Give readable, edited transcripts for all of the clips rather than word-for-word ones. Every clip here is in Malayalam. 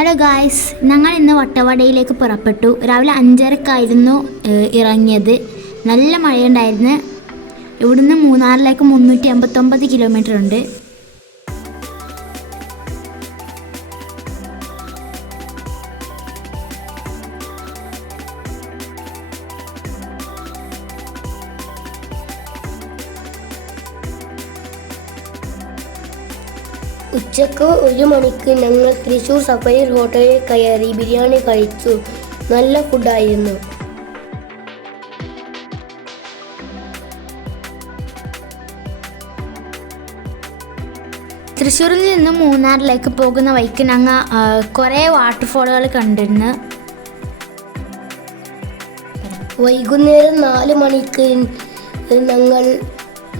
ഹലോ ഗായ്സ്, ഞങ്ങൾ ഇന്ന് വട്ടവടയിലേക്ക് പുറപ്പെട്ടു. രാവിലെ 5:30-ക്കായിരുന്നു ഇറങ്ങിയത്. നല്ല മഴയുണ്ടായിരുന്നു. ഇവിടുന്ന് മൂന്നാറിലേക്ക് 389 കിലോമീറ്റർ ഉണ്ട്. ഉച്ചക്ക് 1 മണിക്ക് ഞങ്ങൾ തൃശ്ശൂർ സഫാരി ഹോട്ടലിൽ കയറി ബിരിയാണി കഴിച്ചു. നല്ല ഫുഡായിരുന്നു. തൃശ്ശൂരിൽ നിന്ന് മൂന്നാറിലേക്ക് പോകുന്ന വഴിക്ക് ഞങ്ങൾ കുറേ വാട്ടർഫോളുകൾ കണ്ടിരുന്നു. വൈകുന്നേരം 4 മണിക്ക് ഞങ്ങൾ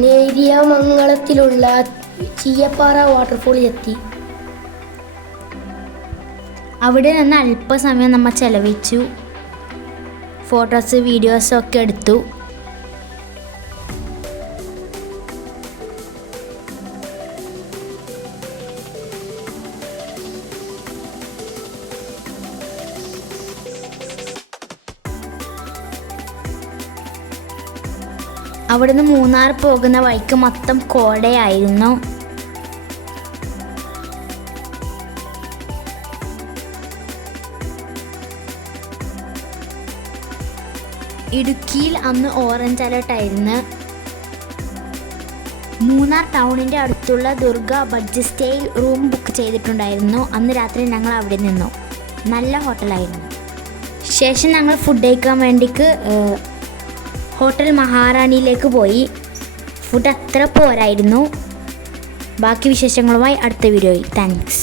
നേര്യമംഗലത്തിലുള്ള ചീയപ്പാറ വാട്ടർഫോളിൽ എത്തി. അവിടെ നിന്ന് അല്പസമയം നമ്മൾ ചെലവഴിച്ചു. ഫോട്ടോസ് വീഡിയോസും ഒക്കെ എടുത്തു. അവിടുന്ന് മൂന്നാർ പോകുന്ന വഴിക്ക് മൊത്തം കോടയായിരുന്നു. ഇടുക്കിയിൽ അന്ന് ഓറഞ്ച് അലേർട്ടായിരുന്നു. മൂന്നാർ ടൗണിൻ്റെ അടുത്തുള്ള ദുർഗ ബഡ്ജറ്റ് സ്റ്റേയിൽ റൂം ബുക്ക് ചെയ്തിട്ടുണ്ടായിരുന്നു. അന്ന് രാത്രി ഞങ്ങൾ അവിടെ നിന്നു. നല്ല ഹോട്ടലായിരുന്നു. ശേഷം ഞങ്ങൾ ഫുഡ് കഴിക്കാൻ വേണ്ടിക്ക് ഹോട്ടൽ മഹാറാണിയിലേക്ക് പോയി. ഫുഡ് അത്ര പോരായിരുന്നു. ബാക്കി വിശേഷങ്ങളുമായി അടുത്ത വീഡിയോയിൽ. താങ്ക്സ്.